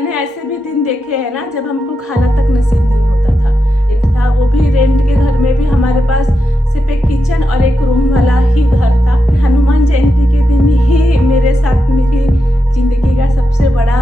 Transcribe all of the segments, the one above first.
मैंने ऐसे भी दिन देखे हैं ना जब हमको खाना तक नसीब नहीं होता था, वो भी रेंट के घर में भी हमारे पास सिर्फ एक किचन और एक रूम वाला ही घर था। हनुमान जयंती के दिन ही मेरे साथ मेरी जिंदगी का सबसे बड़ा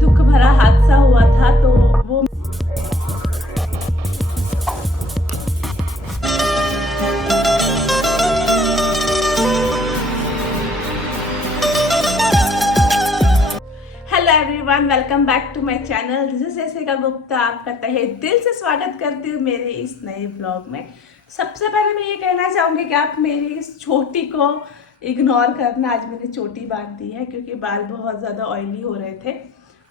दुख भरा हादसा हुआ था। तो वो hello everyone, welcome back to my channel. This is Jessica Gupta. आपका तहे दिल से स्वागत करती हूँ मेरे इस नए ब्लॉग में। सबसे पहले मैं ये कहना चाहूँगी कि आप मेरी इस चोटी को इग्नोर करना। आज मैंने चोटी बांध दी है क्योंकि बाल बहुत ज़्यादा ऑयली हो रहे थे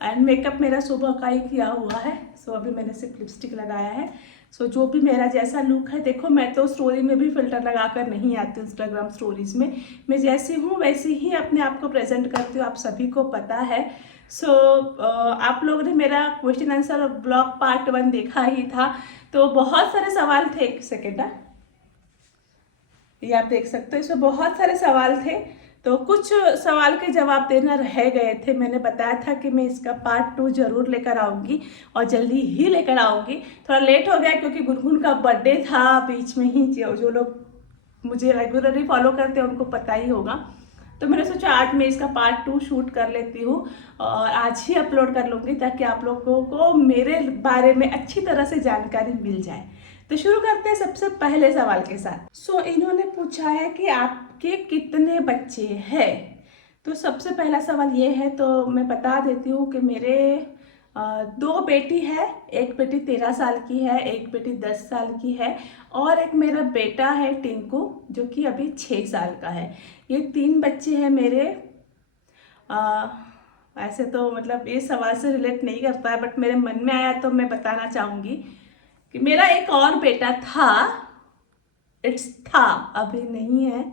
एंड मेकअप मेरा सुबह का ही किया हुआ है। सो अभी मैंने सिर्फ लिपस्टिक लगाया है। सो जो भी मेरा जैसा लुक है, देखो मैं तो स्टोरी में भी फिल्टर लगाकर नहीं आती हूँ। इंस्टाग्राम स्टोरीज में मैं जैसी हूँ वैसे ही अपने आप को प्रेजेंट करती हूँ, आप सभी को पता है। सो आप लोगों ने मेरा क्वेश्चन आंसर ब्लॉग पार्ट 1 देखा ही था, तो बहुत सारे सवाल थे। एक सेकेंड, ये आप देख सकते हो, इसमें बहुत सारे सवाल थे। तो कुछ सवाल के जवाब देना रह गए थे। मैंने बताया था कि मैं इसका पार्ट 2 जरूर लेकर आऊँगी और जल्दी ही लेकर आऊँगी। थोड़ा लेट हो गया क्योंकि गुनगुन का बर्थडे था बीच में ही। जो लोग मुझे रेगुलरली फॉलो करते हैं उनको पता ही होगा। तो मैंने सोचा आज मैं इसका पार्ट 2 शूट कर लेती हूँ और आज ही अपलोड कर लूँगी ताकि आप लोगों को मेरे बारे में अच्छी तरह से जानकारी मिल जाए। तो शुरू करते हैं सबसे पहले सवाल के साथ। सो इन्होंने पूछा है कि आपके कितने बच्चे हैं। तो सबसे पहला सवाल ये है, तो मैं बता देती हूँ कि मेरे 2 बेटी है। एक बेटी 13 साल की है, एक बेटी 10 साल की है और एक मेरा बेटा है टिंकू जो कि अभी 6 साल का है। ये 3 बच्चे हैं मेरे। ऐसे तो मतलब ये सवाल से रिलेट नहीं करता है बट मेरे मन में आया तो मैं बताना चाहूँगी कि मेरा एक और बेटा था। अभी नहीं है।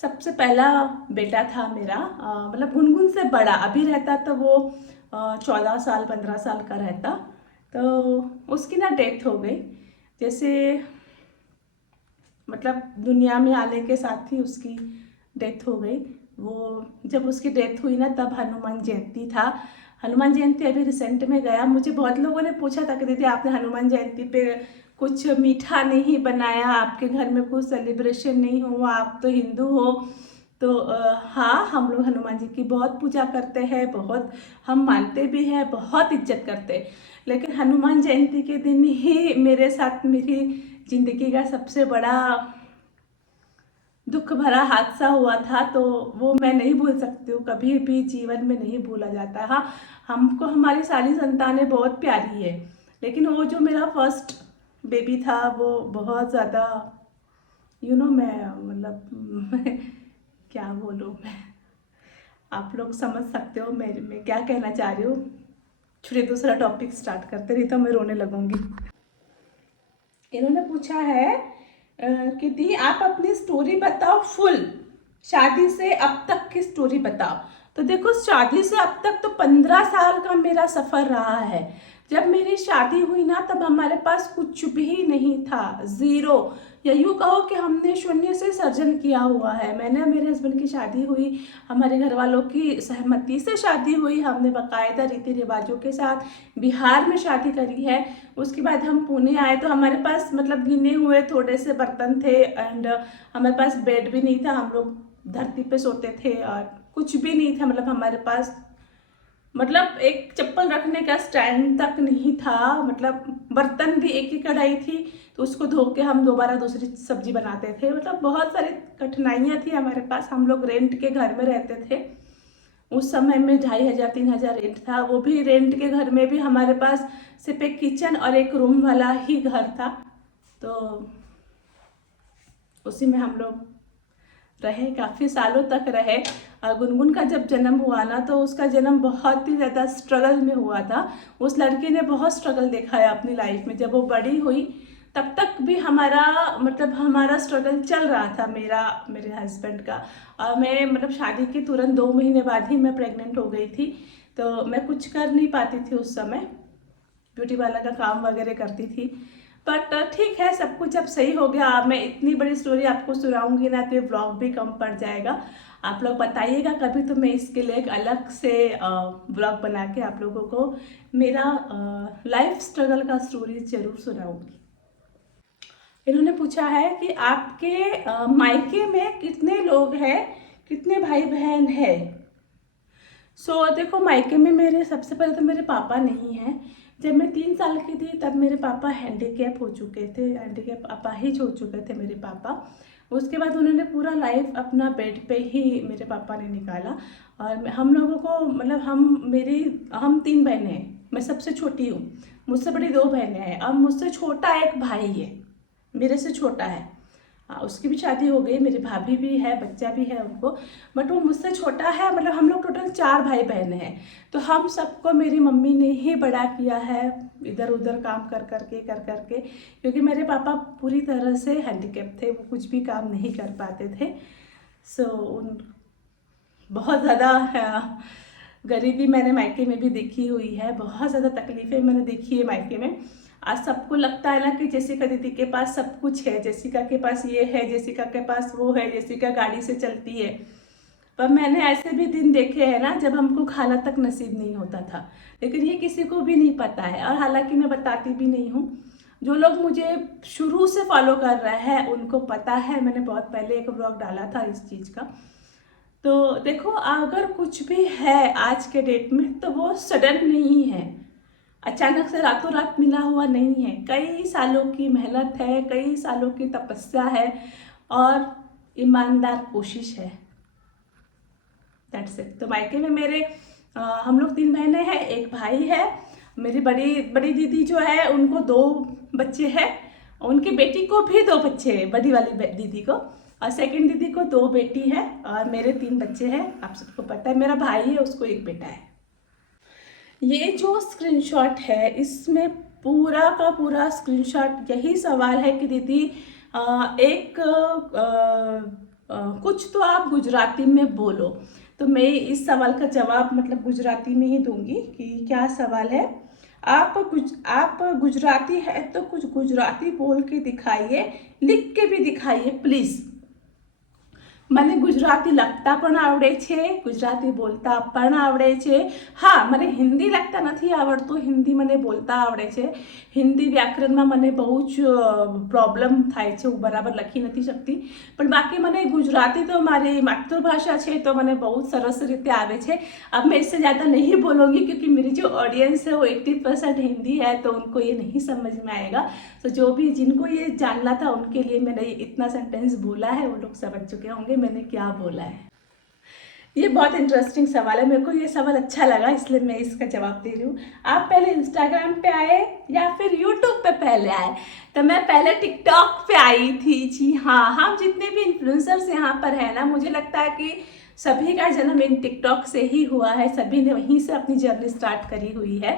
सबसे पहला बेटा था मेरा, मतलब गुनगुन से बड़ा। अभी रहता तो वो 14 साल 15 साल का रहता। तो उसकी ना डेथ हो गई। जैसे मतलब दुनिया में आने के साथ ही उसकी डेथ हो गई। वो जब उसकी डेथ हुई ना तब हनुमान जयंती था। हनुमान जयंती अभी रिसेंट में गया। मुझे बहुत लोगों ने पूछा था कि दीदी आपने हनुमान जयंती पे कुछ मीठा नहीं बनाया, आपके घर में कुछ सेलिब्रेशन नहीं हुआ, आप तो हिंदू हो। तो हाँ, हम लोग हनुमान जी की बहुत पूजा करते हैं, बहुत हम मानते भी हैं, बहुत इज्जत करते हैं। लेकिन हनुमान जयंती के दिन ही मेरे साथ मेरी जिंदगी का सबसे बड़ा दुख भरा हादसा हुआ था। तो वो मैं नहीं भूल सकती हूँ, कभी भी जीवन में नहीं भूला जाता। हाँ, हमको हमारी सारी संतानें बहुत प्यारी है, लेकिन वो जो मेरा फर्स्ट बेबी था वो बहुत ज़्यादा मैं मतलब क्या बोलूँ मैं, आप लोग समझ सकते हो मैं क्या कहना चाह रही हूँ। छोड़िए, दूसरा टॉपिक स्टार्ट करते, नहीं तो मैं रोने लगूंगी। इन्होंने पूछा है कि दी आप अपनी स्टोरी बताओ फुल, शादी से अब तक की स्टोरी बताओ। तो देखो, शादी से अब तक तो 15 साल का मेरा सफ़र रहा है। जब मेरी शादी हुई ना तब हमारे पास कुछ भी नहीं था, ज़ीरो। या यूँ कहो कि हमने शून्य से सर्जन किया हुआ है। मैंने मेरे हस्बैंड की शादी हुई, हमारे घर वालों की सहमति से शादी हुई। हमने बाकायदा रीति रिवाजों के साथ बिहार में शादी करी है। उसके बाद हम पुणे आए तो हमारे पास मतलब गिने हुए थोड़े से बर्तन थे एंड हमारे पास बेड भी नहीं था। हम लोग धरती पे सोते थे और कुछ भी नहीं था। मतलब हमारे पास मतलब एक चप्पल रखने का स्टैंड तक नहीं था। मतलब बर्तन भी एक ही कढ़ाई थी तो उसको धो के हम दोबारा दूसरी सब्जी बनाते थे। मतलब बहुत सारी कठिनाइयाँ थी हमारे पास। हम लोग रेंट के घर में रहते थे। उस समय में 2500 3000 रेंट था। वो भी रेंट के घर में भी हमारे पास सिर्फ एक किचन और एक रूम वाला ही घर था। तो उसी में हम लोग रहे, काफ़ी सालों तक रहे। गुनगुन का जब जन्म हुआ ना तो उसका जन्म बहुत ही ज़्यादा स्ट्रगल में हुआ था। उस लड़की ने बहुत स्ट्रगल देखा है अपनी लाइफ में। जब वो बड़ी हुई तब तक भी हमारा स्ट्रगल चल रहा था, मेरे हस्बैंड का। और मैं मतलब शादी के तुरंत 2 महीने बाद ही मैं प्रेग्नेंट हो गई थी। तो मैं कुछ कर नहीं पाती थी उस समय, ब्यूटी पार्लर का काम वगैरह करती थी। बट ठीक है, सब कुछ अब सही हो गया। अब मैं इतनी बड़ी स्टोरी आपको सुनाऊंगी ना तो ये व्लॉग भी कम पड़ जाएगा। आप लोग बताइएगा कभी, तो मैं इसके लिए एक अलग से व्लॉग बना के आप लोगों को मेरा लाइफ स्ट्रगल का स्टोरी जरूर सुनाऊंगी। इन्होंने पूछा है कि आपके मायके में कितने लोग हैं, कितने भाई बहन है। देखो, मायके में मेरे सबसे पहले तो मेरे पापा नहीं हैं। जब मैं 3 साल की थी तब मेरे पापा हैंडीकैप हो चुके थे, हैंडीकैप अपाहिज हो चुके थे मेरे पापा। उसके बाद उन्होंने पूरा लाइफ अपना बेड पे ही मेरे पापा ने निकाला। और हम लोगों को मतलब हम 3 बहनें हैं, मैं सबसे छोटी हूँ। मुझसे बड़ी 2 बहनें हैं और मुझसे छोटा एक भाई है, मेरे से छोटा है। उसकी भी शादी हो गई, मेरी भाभी भी है, बच्चा भी है उनको, बट वो मुझसे छोटा है। मतलब हम लोग टोटल 4 भाई बहन हैं। तो हम सबको मेरी मम्मी ने ही बड़ा किया है, इधर उधर काम कर करके, क्योंकि मेरे पापा पूरी तरह से हैंडीकैप थे, वो कुछ भी काम नहीं कर पाते थे। उन बहुत ज़्यादा गरीबी मैंने मायके में भी देखी हुई है, बहुत ज़्यादा तकलीफ़ें मैंने देखी है मायके में। आज सबको लगता है ना कि जेसिका दीदी के पास सब कुछ है, जेसिका के पास ये है, जेसिका के पास वो है, जेसिका गाड़ी से चलती है। पर मैंने ऐसे भी दिन देखे हैं ना जब हमको खाना तक नसीब नहीं होता था, लेकिन ये किसी को भी नहीं पता है। और हालांकि मैं बताती भी नहीं हूँ। जो लोग मुझे शुरू से फॉलो कर रहे हैं उनको पता है, मैंने बहुत पहले एक ब्लॉग डाला था इस चीज़ का। तो देखो, अगर कुछ भी है आज के डेट में तो वो सडन नहीं है, अचानक से रातों रात मिला हुआ नहीं है। कई सालों की मेहनत है, कई सालों की तपस्या है और ईमानदार कोशिश है। That's it. तो मायके में मेरे हम लोग 3 बहनें हैं, एक भाई है। मेरी बड़ी बड़ी दीदी जो है उनको 2 बच्चे हैं, उनकी बेटी को भी 2 बच्चे हैं, बड़ी वाली दीदी को। और सेकंड दीदी को 2 बेटी है और मेरे 3 बच्चे हैं। आप सबको पता है, मेरा भाई है, उसको एक बेटा है। ये जो स्क्रीनशॉट है इसमें पूरा का पूरा स्क्रीनशॉट यही सवाल है कि दीदी कुछ तो आप गुजराती में बोलो। तो मैं इस सवाल का जवाब मतलब गुजराती में ही दूंगी कि क्या सवाल है। आप गुजराती है तो कुछ गुजराती बोल के दिखाइए, लिख के भी दिखाइए प्लीज़। મને ગુજરાતી લખતા પણ આવડે છે, ગુજરાતી બોલતા પણ આવડે છે। હા, મને હિન્દી લખતા નથી આવડતું, હિન્દી મને બોલતા આવડે છે। હિન્દી વ્યાકરણમાં મને બહુ જ પ્રોબ્લેમ થાય છે, હું બરાબર લખી નથી શકતી। પણ બાકી મને ગુજરાતી तो મારી માતૃભાષા છે तो મને બહુ સરસ રીતે આવે છે। अब मैं इससे ज़्यादा नहीं बोलूँगी क्योंकि मेरी जो ऑडियंस है वो 80% हिंदी है, तो उनको ये नहीं समझ में आएगा। तो जो भी जिनको ये जानना था उनके लिए मैंने इतना सेंटेंस बोला है, वो लोग समझ चुके होंगे मैंने क्या बोला है। ये बहुत इंटरेस्टिंग सवाल है, मेरे को ये सवाल अच्छा लगा इसलिए मैं इसका जवाब दे रही हूँ। आप पहले इंस्टाग्राम पे आए या फिर यूट्यूब पे पहले आए? तो मैं पहले टिकटॉक पे आई थी। जी हाँ, हम जितने भी इन्फ्लुएंसर्स यहाँ पर है ना, मुझे लगता है कि सभी का जन्म इन टिकटॉक से ही हुआ है, सभी ने वहीं से अपनी जर्नी स्टार्ट करी हुई है।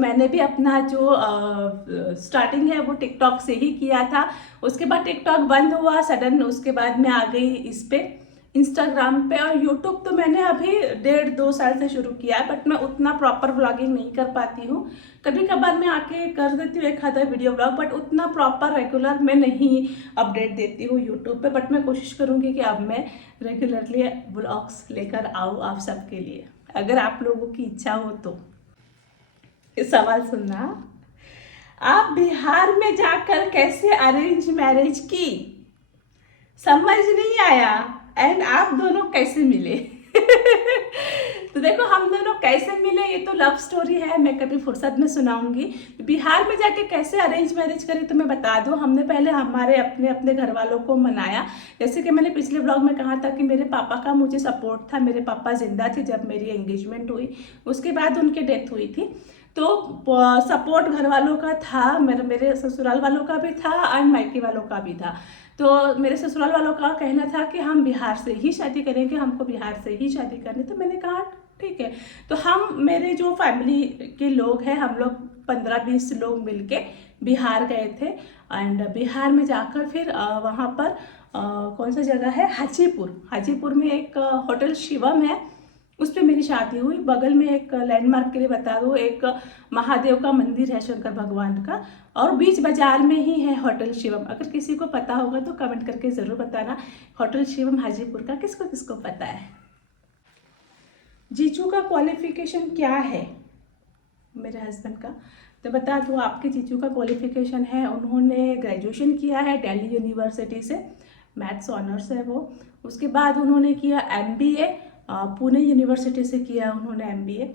मैंने भी अपना जो स्टार्टिंग है वो टिकटॉक से ही किया था। उसके बाद टिकटॉक बंद हुआ सडन, उसके बाद मैं आ गई इस पे इंस्टाग्राम पे। और यूट्यूब तो मैंने अभी 1.5-2 साल से शुरू किया है, बट मैं उतना प्रॉपर व्लॉगिंग नहीं कर पाती हूँ। कभी कभार मैं आके कर देती हूँ एक आधा वीडियो व्लॉग, बट उतना प्रॉपर रेगुलर मैं नहीं अपडेट देती हूँ यूट्यूब पे। बट मैं कोशिश करूँगी कि अब मैं रेगुलरली व्लॉग्स लेकर आऊँ आप सबके लिए, अगर आप लोगों की इच्छा हो तो। सवाल सुनना, आप बिहार में जाकर कैसे अरेंज मैरिज की? समझ नहीं आया। एंड आप दोनों कैसे मिले? तो देखो, हम दोनों कैसे मिले ये तो लव स्टोरी है, मैं कभी फुर्सत में सुनाऊंगी। बिहार में जाके कैसे अरेंज मैरिज करी तो मैं बता दूं। हमने पहले हमारे अपने अपने घर वालों को मनाया। जैसे कि मैंने पिछले ब्लॉग में कहा था कि मेरे पापा का मुझे सपोर्ट था। मेरे पापा जिंदा थे जब मेरी एंगेजमेंट हुई, उसके बाद उनकी डेथ हुई थी। तो सपोर्ट घर वालों का था, मेरे ससुराल वालों का भी था और मायके वालों का भी था। तो मेरे ससुराल वालों का कहना था कि हम बिहार से ही शादी करेंगे, हमको बिहार से ही शादी करनी। तो मैंने कहा ठीक है। तो हम मेरे जो फैमिली के लोग हैं, हम लोग 15-20 लोग मिलके बिहार गए थे। एंड बिहार में जाकर फिर वहाँ पर कौन सा जगह है, हाजीपुर में एक होटल शिवम है, उस पे मेरी शादी हुई। बगल में एक लैंडमार्क के लिए बता दूँ, एक महादेव का मंदिर है शंकर भगवान का, और बीच बाजार में ही है होटल शिवम। अगर किसी को पता होगा तो कमेंट करके ज़रूर बताना, होटल शिवम हाजीपुर का किसको किसको पता है। जीजू का क्वालिफिकेशन क्या है मेरे हस्बैंड का, तो बता दूँ आपके जीजू का क्वालिफिकेशन है, उन्होंने ग्रेजुएशन किया है दिल्ली यूनिवर्सिटी से, मैथ्स ऑनर्स है वो। उसके बाद उन्होंने किया MBA, पुणे यूनिवर्सिटी से किया उन्होंने MBA।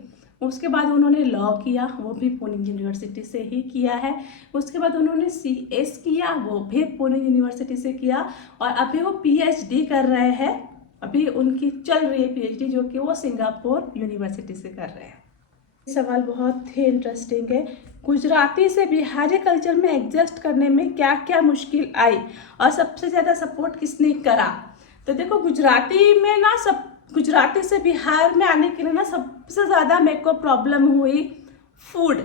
उसके बाद उन्होंने लॉ किया, वो भी पुणे यूनिवर्सिटी से ही किया है। उसके बाद उन्होंने CS किया, वो भी पुणे यूनिवर्सिटी से किया, और अभी वो PhD कर रहे हैं। अभी उनकी चल रही है PhD, जो कि वो सिंगापुर यूनिवर्सिटी से कर रहे हैं। सवाल बहुत ही इंटरेस्टिंग है। गुजराती से बिहारी कल्चर में एडजस्ट करने में क्या क्या मुश्किल आई और सबसे ज़्यादा सपोर्ट किसने करा। तो देखो, गुजराती से बिहार में आने के लिए ना सबसे ज़्यादा मेरे को प्रॉब्लम हुई फूड,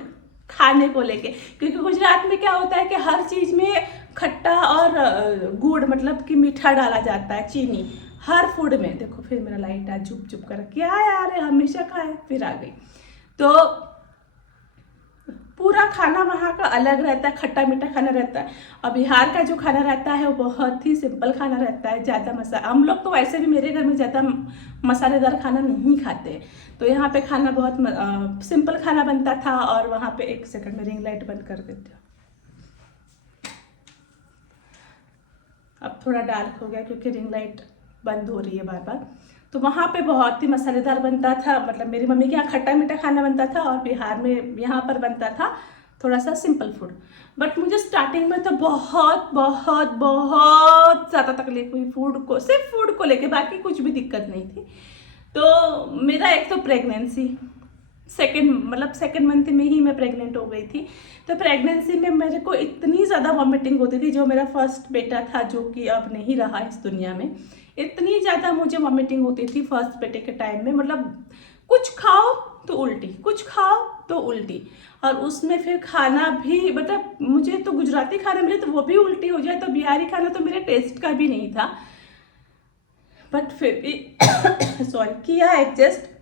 खाने को लेके। क्योंकि गुजरात में क्या होता है कि हर चीज़ में खट्टा और गुड़, मतलब कि मीठा डाला जाता है, चीनी हर फूड में। देखो फिर मेरा लाइट आज झुप झुप कर, क्या यार हमेशा खाए, फिर आ गई। तो पूरा खाना वहाँ का अलग रहता है, खट्टा मीठा खाना रहता है। और बिहार का जो खाना रहता है वो बहुत ही सिंपल खाना रहता है, ज़्यादा मसाला। हम लोग तो वैसे भी मेरे घर में ज़्यादा मसालेदार खाना नहीं खाते, तो यहाँ पे खाना बहुत सिंपल खाना बनता था। और वहाँ पे, एक सेकंड में रिंग लाइट बंद कर देते हो, अब थोड़ा डार्क हो गया क्योंकि रिंग लाइट बंद हो रही है बार बार। तो वहाँ पे बहुत ही मसालेदार बनता था, मतलब मेरी मम्मी के यहाँ खट्टा मीठा खाना बनता था, और बिहार में यहाँ पर बनता था थोड़ा सा सिंपल फूड। बट मुझे स्टार्टिंग में तो बहुत बहुत बहुत ज़्यादा तकलीफ हुई फूड को, सिर्फ फूड को लेके, बाकी कुछ भी दिक्कत नहीं थी। तो मेरा एक तो प्रेगनेंसी, सेकेंड मंथ में ही मैं प्रेग्नेंट हो गई थी। तो प्रेगनेंसी में मेरे को इतनी ज़्यादा वॉमिटिंग होती थी, जो मेरा फर्स्ट बेटा था, जो कि अब नहीं रहा इस दुनिया में, इतनी ज़्यादा मुझे वॉमिटिंग होती थी फर्स्ट बेटे के टाइम में। मतलब कुछ खाओ तो उल्टी, कुछ खाओ तो उल्टी, और उसमें फिर खाना भी, मतलब मुझे तो गुजराती खाना मिले तो वो भी उल्टी हो जाए, तो बिहारी खाना तो मेरे टेस्ट का भी नहीं था। बट फिर भी सॉरी, किया एडजस्ट,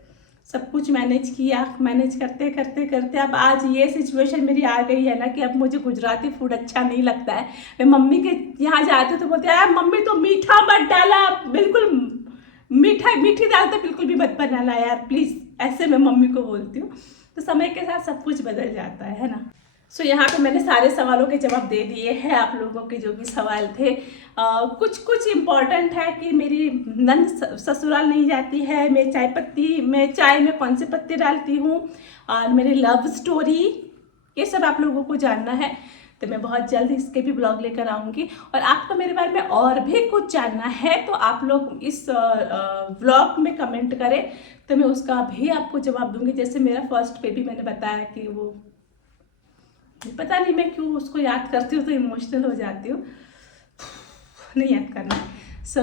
सब कुछ मैनेज किया। मैनेज करते करते करते अब आज ये सिचुएशन मेरी आ गई है ना कि अब मुझे गुजराती फूड अच्छा नहीं लगता है। मैं मम्मी के यहाँ जाती हूँ तो बोलते हैं, यार मम्मी तो मीठा मत डाला, बिल्कुल मीठी दाल तो बिल्कुल भी मत बनाना यार प्लीज़, ऐसे मैं मम्मी को बोलती हूँ। तो समय के साथ सब कुछ बदल जाता है ना। सो यहाँ पे मैंने सारे सवालों के जवाब दे दिए हैं, आप लोगों के जो भी सवाल थे। कुछ कुछ इम्पॉर्टेंट है कि मेरी नंद ससुराल नहीं जाती है, मैं चाय में कौन सी पत्ती डालती हूँ, और मेरी लव स्टोरी, ये सब आप लोगों को जानना है। तो मैं बहुत जल्द इसके भी ब्लॉग लेकर आऊँगी। और आपको मेरे बारे में और भी कुछ जानना है तो आप लोग इस व्लॉग में कमेंट करें, तो मैं उसका भी आपको जवाब दूंगी। जैसे मेरा फर्स्ट बेबी, मैंने बताया कि वो, पता नहीं मैं क्यों उसको याद करती हूँ तो इमोशनल हो जाती हूँ, नहीं याद करना। सो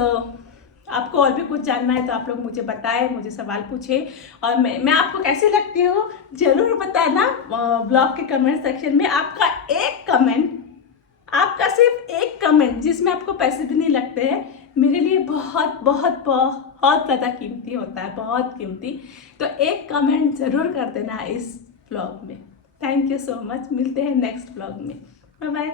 आपको और भी कुछ जानना है तो आप लोग मुझे बताएं, मुझे सवाल पूछे, और मैं आपको कैसी लगती हूँ जरूर बताना ब्लॉग के कमेंट सेक्शन में। आपका एक कमेंट, आपका सिर्फ एक कमेंट, जिसमें आपको पैसे भी नहीं लगते हैं, मेरे लिए बहुत बहुत बहुत ज़्यादा कीमती होता है, बहुत कीमती। तो एक कमेंट ज़रूर कर देना इस ब्लॉग में। थैंक यू सो मच, मिलते हैं नेक्स्ट ब्लॉग में, बाय बाय।